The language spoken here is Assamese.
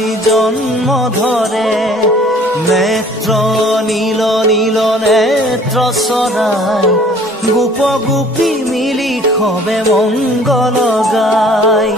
চৰাই জন্ম ধৰে নেত্ৰ নীল নীল নেত্ৰ চৰাই গোপ গোপী মিলি খবে মংগল গায়